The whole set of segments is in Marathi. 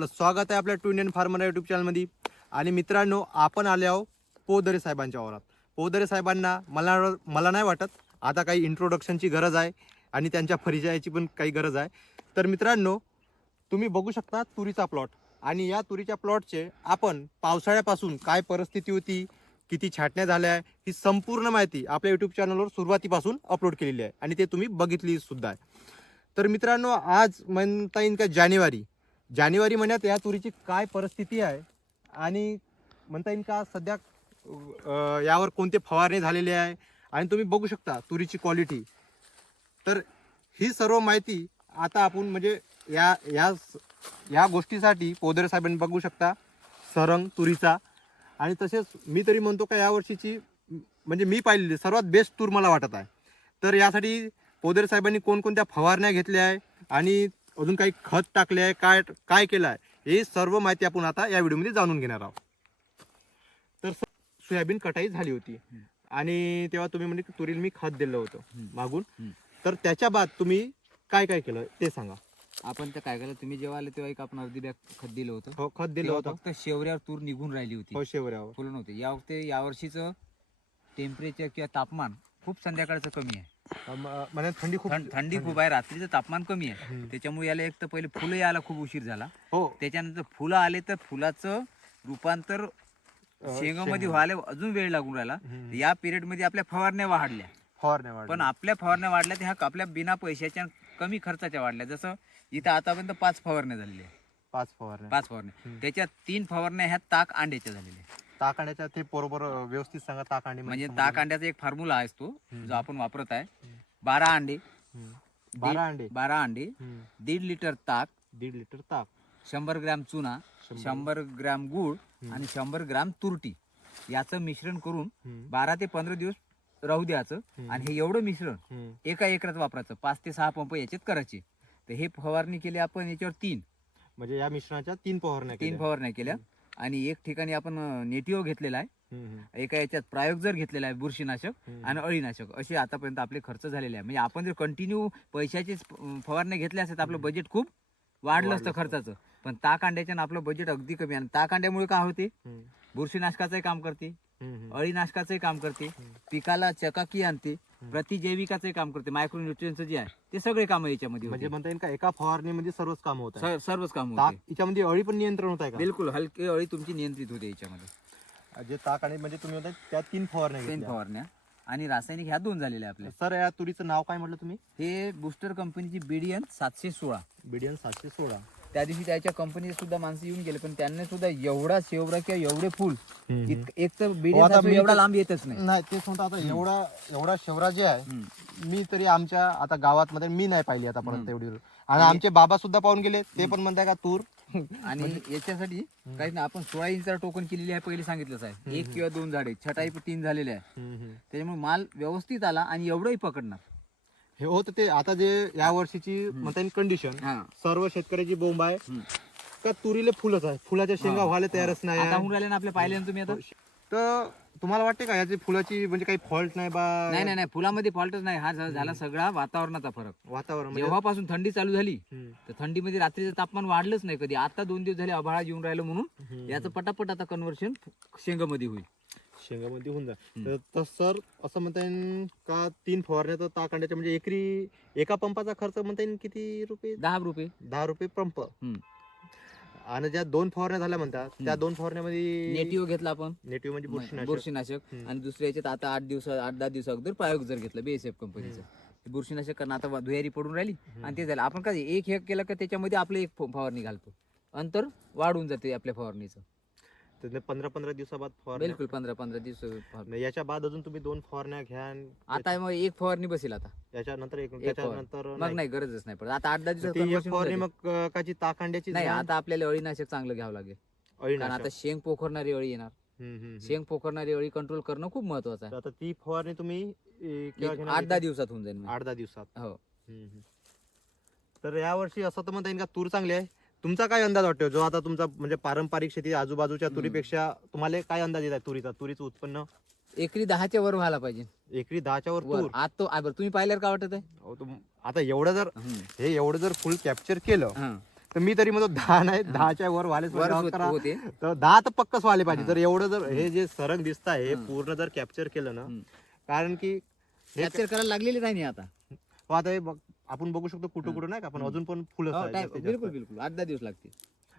आपलं स्वागत आहे आपल्या टू इंडियन फार्मर यूट्यूब चॅनलमध्ये आणि मित्रांनो आपण आले आहो पोदरे साहेबांच्या वरात पोदरे साहेबांना मला मला नाही वाटत आता काही इंट्रोडक्शनची गरज आहे आणि त्यांच्या परिचयाची पण काही गरज आहे. तर मित्रांनो तुम्ही बघू शकता तुरीचा प्लॉट आणि या तुरीच्या प्लॉटचे आपण पावसाळ्यापासून काय परिस्थिती होती किती छाटण्या झाल्या आहे ही संपूर्ण माहिती आपल्या यूट्यूब चॅनलवर सुरुवातीपासून अपलोड केलेली आहे. आणि ते तुम्ही बघितली सुद्धा आहे. तर मित्रांनो आज म्हणता येईल का जानेवारी? जानेवारी महिन्यात या तुरीची काय परिस्थिती आहे? आणि म्हणता येईल का सध्या यावर कोणते फवारणी झालेले आहे? आणि तुम्ही बघू शकता तुरीची क्वालिटी तर ही सर्व माहिती आता आपण म्हणजे या या या गोष्टीसाठी पोदरे साहेबांनी बघू शकता सरंग तुरीचा. आणि तसेच मी तरी म्हणतो का यावर्षीची म्हणजे मी पाहिलेली सर्वात बेस्ट तूर मला वाटत आहे. तर यासाठी पोदरे साहेबांनी कोणकोणत्या फवारण्या घेतल्या आहे? आणि अजून काही खत टाकले आहे काय काय केलं आहे हे सर्व माहिती आपण आता या व्हिडिओमध्ये जाणून घेणार आहोत. तर सोयाबीन कटाई झाली होती. आणि तेव्हा तुम्ही म्हणजे तुरीला मी खत दिलं होतं. मागून. तर त्याच्या बाद तुम्ही काय काय केलं ते सांगा. आपण तर काय केलं तुम्ही जेव्हा आले तेव्हा एक आपण अर्धी बॅग खत दिलं होतं. हो खत दिलं होतं. फक्त शेवऱ्यावर तूर निघून राहिली होती. हो शेवऱ्यावर. फुलं नव्हते. या वक्ती यावर्षीचं टेम्परेचर किंवा तापमान खूप संध्याकाळचं कमी आहे. म्हणजे थंडी खूप थं- थंडी खूप आहे रात्रीचं तापमान कमी आहे. त्याच्यामुळे याला एक तर पहिले फुलं यायला खूप उशीर झाला हो त्याच्यानंतर फुलं आले तर फुलाचं रूपांतर शेंगामध्ये शेंगा. व्हायला अजून वेळ लागून राहिला. या पिरियडमध्ये आपल्या फवारण्या वाढल्या फवारण्या. पण आपल्या फवारण्या वाढल्या त्या ह्या आपल्या बिना पैशाच्या कमी खर्चाच्या वाढल्या जसं इथं आतापर्यंत पाच फवारण्या झालेल्या आहे. पाच फवारण्या पाच फवारण्या हम्म. त्याच्यात तीन फवारण्या ह्या ताक अंड्याच्या झालेल्या. ताकांड्याच्या ते बरोबर व्यवस्थित सांगा ताकांडी म्हणजे ताक अंड्याचा एक फॉर्म्युला आहे तो. जो आपण वापरत आहे बारा अंडे बारा अंडे बारा अंडे. दीड लिटर ताक दीड लिटर ताक शंभर ग्रॅम चुना शंभर. ग्रॅम गुळ. आणि शंभर ग्रॅम तुरटी याचं मिश्रण करून. बारा ते पंधरा दिवस राहू द्यायचं. आणि हे एवढं मिश्रण. एका एकरात वापरायचं पाच ते सहा पंप याच्यात करायचे तर हे फवारणी केली आपण याच्यावर तीन म्हणजे या मिश्रणाच्या तीन फवारण्या तीन. फवारण्या केल्या आणि एक ठिकाणी आपण नेटिओ घेतलेला आहे. एका याच्यात प्रायोगजर घेतलेला आहे बुरशीनाशक. आणि अळीनाशक असे आतापर्यंत आपले खर्च झालेले आहे. म्हणजे आपण जर कंटिन्यू पैशाचे फवारण्या घेतल्या असतात आपलं बजेट खूप वाढलं असतं. खर्चाचं. पण ताक अंड्याच्या आपलं बजेट अगदी कमी आणि ताक अंड्यामुळे काय होते? बुरशीनाशकाचंही काम करते. अळीनाशकाचंही काम करते. पिकाला चकाकी आणते. प्रतिजैविकाचंही काम करते मायक्रोन्युट्रियनचं जे आहे ते सगळे काम याच्यामध्ये म्हणजे होते. म्हणता येईल का एका फवारणीमध्ये सर्वच काम होत आहे. सर्वच काम ताक होते. याच्यामध्ये अळी पण नियंत्रण होत आहे का? बिलकुल हलकी अळी तुमची नियंत्रित होते याच्यामध्ये. जे ताक आणि म्हणजे तुम्ही होता त्या तीन फवारण्या तीन घेतल्या. फवारण्या आणि रासायनिक ह्या दोन झालेल्या आपल्या. सर या तुरीचं नाव काय म्हटलं तुम्ही? हे बुस्टर कंपनीची बीडीएन सातशे सोळा. बिडियन सातशे सोळा. त्या दिवशी त्याच्या कंपनीत सुद्धा माणसं येऊन गेले पण त्यांनी सुद्धा एवढा शेवरा किंवा एवढे फुल एक तर हो, आता मी एवढा तर- लांब येतच नाही. नाही ते म्हणतो आता एवढा एवढा शेवरा जे आहे. मी तरी आमच्या आता गावात मध्ये मी नाही पाहिली आतापर्यंत. एवढी आणि आमचे बाबा सुद्धा पाहून गेले ते पण म्हणताय का तूर. आणि म्हणजे याच्यासाठी काही नाही आपण सोळा इंच टोकन केलेली आहे पहिले सांगितलंच आहे एक किंवा दोन झाडे छटाई तीन झालेले आहे. त्याच्यामुळे माल व्यवस्थित आला आणि एवढंही पकडणार. हे होत ते आता जे या वर्षीची म्हणता येईल कंडिशन सर्व शेतकऱ्याची बोंब आहे. का तुरीले फुलच आहे. फुलाच्या शेंगा व्हायला तयारच नाही आता आहे. होऊन राहिले ना आपल्या पाहिले ना तुम्ही आता? तर तुम्हाला वाटते का याची फुलाची म्हणजे काही फॉल्ट नाही बा? नाही नाही नाही. फुलामध्ये फॉल्टच नाही. हा झाला सगळा वातावरणाचा फरक. वातावरण म्हणजे? जेव्हापासून थंडी चालू झाली तर थंडीमध्ये रात्रीचं तापमान वाढलंच नाही कधी. आता दोन दिवस झाले आभाळा येऊन राहिलं म्हणून. याचं पटापट आता कन्व्हर्शन शेंगामध्ये होईल. शेंगामध्ये होऊन. जाईल. तर सर असं म्हणता येईल का तीन फवारण्या तर ताकांड्याच्या म्हणजे एकरी एका पंपाचा खर्च म्हणता येईल किती रुपये? दहा रुपये. दहा रुपये पंप. आणि ज्या दोन फवारण्या झाल्या म्हणतात त्या दोन फवारण्यामध्ये नेटिव्ह घेतला आपण. नेटिव्ह म्हणजे बुरशीनाशक. आणि दुसऱ्या याच्यात आता आठ दिवस आठ दहा दिवस अगोदर प्रायोग जर घेतलं बीएसएफ कंपनीचं बुरशीनाशक कारण आता धुयारी पडून राहिली आणि ते झालं. आपण काय एक हे केलं का त्याच्यामध्ये आपलं एक फवारणी घालतो. अंतर वाढून जाते आपल्या फवारणीचं. पंधरा पंधरा दिवसाबाद फवारण्या बिलकुल पंधरा पंधरा दिवस फवारणी. नाही, याच्या बाद अजून तुम्ही दोन फवारण्या घ्या आणि आता मग एक फवारणी बसेल आता याच्यानंतर एक. त्याच्यानंतर मग नाही. गरजच नाही पडत आता आठ दहा दिवसात ती एक conversion होऊन फवारणी. मग अं, काची ताकांड्याची नाही आता आपल्याला अळीनाशक चांगलं घ्यावं लागेल कारण आता शेंग पोखरणारी अळी येणार. शेंग पोखरणारी अळी कंट्रोल करणं खूप महत्वाचं आहे आता ती फवारणी तुम्ही अं, केव्हा एक घेणार आठ? दहा दिवसात होऊन जाईल. आठ दहा दिवसात हो हम्म, हम्म. तर यावर्षी असं तर म्हणता येईल का तूर चांगली आहे तुमचा काय अंदाज वाटतो जो आता तुमचा म्हणजे पारंपरिक शेती आजूबाजूच्या. तुरीपेक्षा तुम्हाला काय अंदाज येत आहे तुरीचा तुरीचं उत्पन्न एकरी दहाच्या वर व्हायला पाहिजे एकरी दहाच्या वर तूर आज तो आ, बरं तुम्ही पाहिल्यावर काय वाटत आहे अहो, तुम- आता एवढं जर. हे एवढं जर फुल कॅप्चर केलं हा. तर मी तरी म्हणतो दहा नाही दहाच्या वर वालेच वर होत- करा. होते तर दहा तर पक्कच वाले पाहिजे जर एवढं जर. हे जे सरंग दिसत आहे हे. पूर्ण जर कॅप्चर केलं ना हम्म. कारण की हे कॅप्चर करायला लागलेली नाही आता हो, आता हे बघ आपण बघू शकतो कुठं. कुठं नाही का पण. अजून पण फुलं हो, बिलकुल बिलकुल. आठ दहा दिवस लागते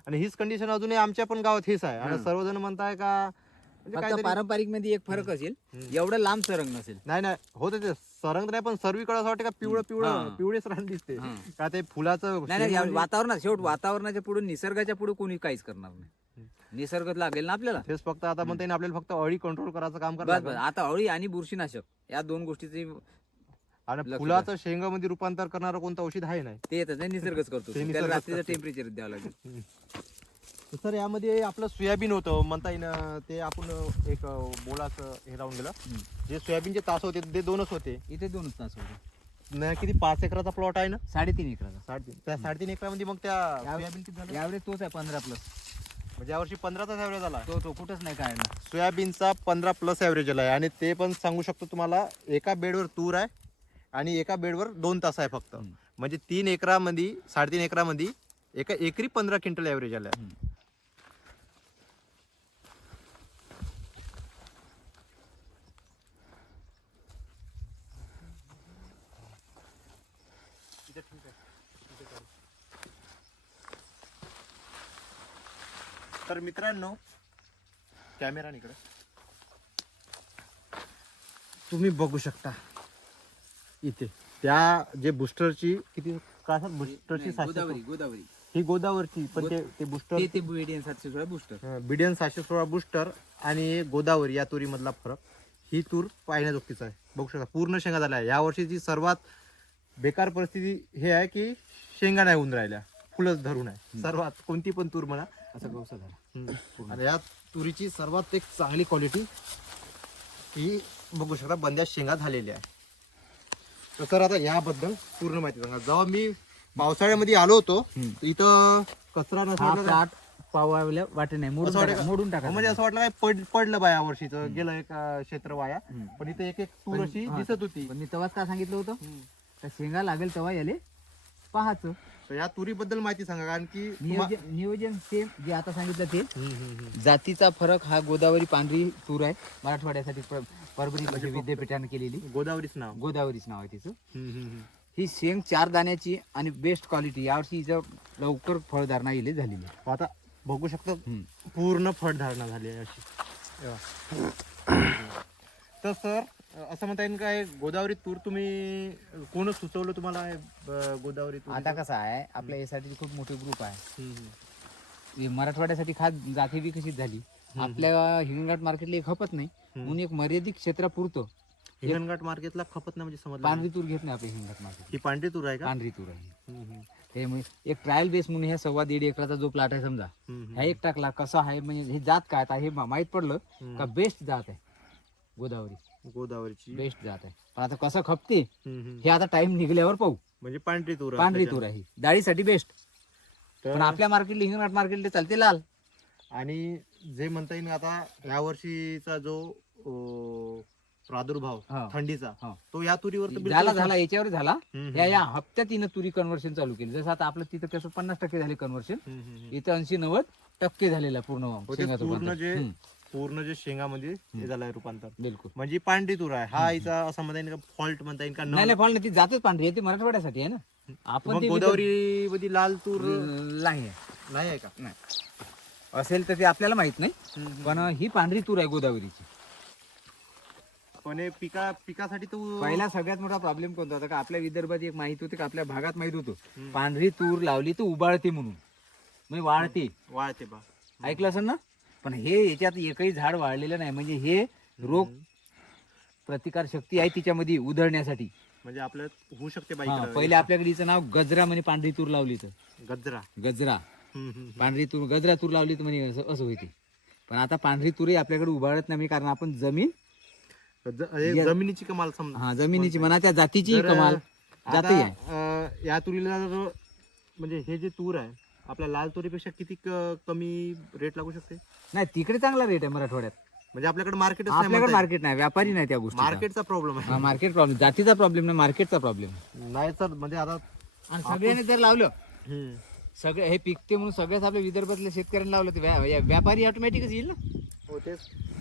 आणि हीच कंडिशन अजूनही आमच्या पण गावात हीच आहे. आणि. सर्वजण म्हणताय का म्हणजे पारंपरिकमध्ये एक फरक असेल. एवढं लांब सरंग नसेल. नाही नाही होत ते. सरंग नाही पण सर्वीकडे असं वाटतं का पिवळं पिवळं. पिवळेच रान दिसते. का ते फुलाचं नाही वातावरणात शेवट वातावरणाच्या पुढे निसर्गाच्या पुढे कोणी काहीच करणार नाही. निसर्ग लागेल ना आपल्याला. तेच फक्त आता म्हणता येईल आपल्याला फक्त अळी कंट्रोल करायचं काम करायचं बस. आता अळी आणि बुरशीनाशक या दोन गोष्टीचे आणि लक्ष फुलाचं शेंगामध्ये रूपांतर करणारं कोणतं औषध आहे नाही? ते येतच नाही निसर्गच करतो. ते त्याला निसर्गच रात्रीचं करतो. टेम्परेचर द्यावं लागेल. सर यामध्ये आपलं सोयाबीन होतं. म्हणता येईल अं, ते आपण अं, एक अं, बोलाचं हे राहून गेलं. हम्म. जे सोयाबीनचे तास होते ते दोनच होते. इथे दोनच तास होते. न- किती? पाच एकराचा प्लॉट आहे ना? साडेतीन एकराचा. साडेतीन. त्या साडेतीन एकरामध्ये मग त्या सोयाबीन किती झालं? यावेळेस तोच आहे पंधरा प्लस म्हणजे यावर्षी पंधराचाच ॲव्हरेज झाला. तो तो कुठंच नाही काय ना सोयाबीनचा पंधरा प्लस ॲव्हरेज आला आहे. आणि ते पण सांगू शकतो तुम्हाला एका बेडवर तूर आहे आणि एका बेडवर दोन तास आहे फक्त. म्हणजे तीन एकरामध्ये साडेतीन एकरामध्ये एका एकरी पंधरा क्विंटल ॲव्हरेज आलं आहे हम्म. तर मित्रांनो कॅमेरा इकडे तुम्ही बघू शकता इथे. त्या जे बुस्टरची किती काय बुस्टरची नाही, सातशे गोदावरी गोदावरी. ही गोदावरची पण ते ते बुस्टर ते ते बुएडियन सातशे सोळा बुस्टर. बिडियन सहाशे सोळा बुस्टर आणि गोदावरी या तुरीमधला फरक. ही तूर पाहण्याजोगतीच आहे. बघू शकता पूर्ण शेंगा झाल्या. आहे यावर्षीची सर्वात बेकार परिस्थिती हे आहे की शेंगा नाही होऊन राहिल्या. फुलंच धरून आहे. सर्वात कोणती पण तूर म्हणा. असा गवसा झाला आणि या तुरीची सर्वात एक चांगली क्वालिटी ही बघू शकता बंद्या शेंगा झालेली आहे. तर सर आता याबद्दल पूर्ण माहिती सांगा जेव्हा मी पावसाळ्यामध्ये आलो होतो. तर इथं कचरा नसला पावायला वाटे नाही मोडून टाका-? मोडून टाका म्हणजे असं वाटलं काय पड पडलं बा या वर्षीचं गेलं एक अं, क्षेत्र वाया. पण इथे एक एक तूर अशी हा. दिसत होती पण मी तेव्हाच काय सांगितलं होतं त्या शेंगा लागेल तेव्हा याले पाहायचं तर या तुरीबद्दल माहिती सांगा कारण की तुम्हा- नियोजन नियोजन सेम जे आता सांगितलं ते. जातीचा फरक हा गोदावरी पांढरी तूर आहे मराठवाड्यासाठी परभणी कृषी विद्यापीठाने केलेली. गोदावरीच नाव. गोदावरीच नाव आहे तिचं. ही शेंग चार दाण्याची आणि बेस्ट क्वालिटी यावर्षी हिचं लवकर फळधारणा येईल झालेली आहे. आता बघू शकता. पूर्ण फळधारणा झाली आहे अशी. तर सर असं म्हणता येईल काय गोदावरी तूर तुम्ही कोण सुचवलं तुम्हाला हे, गोदावरी तूर? आता कसं आहे आपल्या यासाठी खूप मोठे ग्रुप आहे. हम्म, हम्म. हे मराठवाड्यासाठी खास जाती विकसित झाली? आपल्या हिंगणघाट मार्केटला एक खपत नाही. म्हणून एक मर्यादित क्षेत्रापुरतं हिंगणघाट मार्केटला खपत नाही म्हणजे समजलं पांढरी तूर घेत नाही हिंगणघाट मार्केट ही पांढरी तूर आहे का? पांढरी तूर आहे. हम्म, हम्म. ते म्हणजे एक ट्रायल बेस म्हणून ह्या सव्वा दीड एकराचा जो प्लॉट आहे समजा हम्म, हम्म. ह्या एक टाकला कसं आहे? म्हणजे हे जात काय? आता हे मा- माहीत पडलं हम्म. का बेस्ट जात आहे गोदावरी. गोदावरीची. बेस्ट जात आहे. पण आता कसं खपते? हम्म, हम्म. हे आता टाइम निघल्यावर पाहू. म्हणजे पांढरी तूर आहे पांढरी त्याच्यात. तूर आहे ही. डाळीसाठी बेस्ट तर- पण आपल्या मार्केटला हिंगणघाट मार्केटला चालते लाल. आणि जे म्हणता येईल आता या वर्षीचा जो अं, प्रादुर्भाव हा. थंडीचा हा. तो या तुरीवर तर बिलकुल झाला झाला याच्यावर झाला हम्म, या या हप्त्यात तिनं तुरी कन्व्हर्शन चालू केली. जसं आता आपलं तिथं कसं पन्नास टक्के झाले कन्व्हर्शन हम्म, हम्म, हम्म. इथं ऐंशी नव्वद टक्के झालेलं पूर्ण हो, ते शेंगाचं पूर्ण. जे हम्म, पूर्ण जे शेंगामध्ये हे झालंय रूपांतर. बिलकुल. म्हणजे पांढरी तूर आहे. हा हिचा असं म्हणता येईल का फॉल्ट म्हणता येईल का नाही नाही फळ नाही ती जातच पांढरी आहे ती मराठवाड्यासाठी आहे ना. आपण ती गोदावरी मध्ये लाल तूर विकत- नाही आहे. नाही आहे का? नाही. असेल तर ते आपल्याला माहीत नाही. पण ही पांढरी तूर आहे गोदावरीची. पण हे पिका पिकासाठी तू पहिला सगळ्यात मोठा प्रॉब्लेम कोणता होता? का आपल्या विदर्भात एक माहीत होते का आपल्या भागात माहीत होतं. पांढरी तूर लावली तर उबाळते म्हणून. म्हणजे वाळते. वाळते बा. ऐकलं असेल ना? पण हे याच्यात एकही झाड वाळलेलं नाही. म्हणजे हे रोग प्रतिकार शक्ती आहे तिच्यामध्ये उधळण्यासाठी. म्हणजे आपल्या होऊ शकते. पहिले आपल्याकडे हिचं नाव गजरा म्हणे पांढरी तूर लावली तर. गजरा. गजरा. पांढरी तूर गजरा तूर लावली तर म्हणे असं असं होते. पण आता पांढरी तुरी आपल्याकडे उभारत नाही कारण आपण जमीन. ज- जमिनीची कमाल समजा. हा जमिनीची म्हणा त्या जातीची तर, कमाल आता, जाती आहे. अं, या तुरीला जर म्हणजे हे जे तूर आहे आपल्या लाल तुरीपेक्षा किती क- कमी रेट लागू शकते? नाही तिकडे चांगला रेट आहे मराठवाड्यात. म्हणजे आपल्याकडे मार्केट आपल्याकडे मार्केट नाही व्यापारी नाही त्या गोष्टी मार्केटचा प्रॉब्लेम आहे. मार्केट प्रॉब्लेम जातीचा प्रॉब्लेम नाही मार्केटचा प्रॉब्लेम नाही सर म्हणजे आता आणि सगळ्यांनी जर लावलं हम्म. सगळे हे पिकते म्हणून सगळ्याच आपल्या विदर्भातल्या शेतकऱ्यांना लावलं ते व्या- या- व्यापारी ऑटोमॅटिकच येईल ना? हो तेच.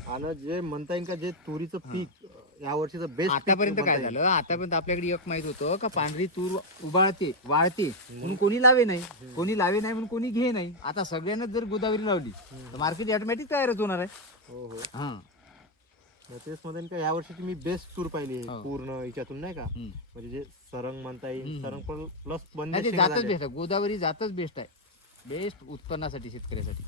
आणि जे म्हणता येईल का जे तुरीचं पीक या वर्षीचं बेस्ट आतापर्यंत काय झालं? आतापर्यंत आपल्याकडे एक माहीत होतं का पांढरी तूर उबाळते वाळते म्हणून कोणी लावे नाही. कोणी लावे नाही म्हणून कोणी घे नाही. आता सगळ्यांनाच जर गोदावरी लावली तर मार्केट ऑटोमॅटिक तयारच होणार आहे. हो हो. हा. तेच म्हणता येईल का या वर्षी मी बेस्ट तूर पाहिली आहे हो. पूर्ण याच्यातून नाही का हम्म. म्हणजे जे सरंग म्हणता येईल हम्म. सरंग प्लस नाही ते जातच बेस्ट आहे गोदावरी जातच बेस्ट आहे बेस्ट उत्पन्नासाठी शेतकऱ्यासाठी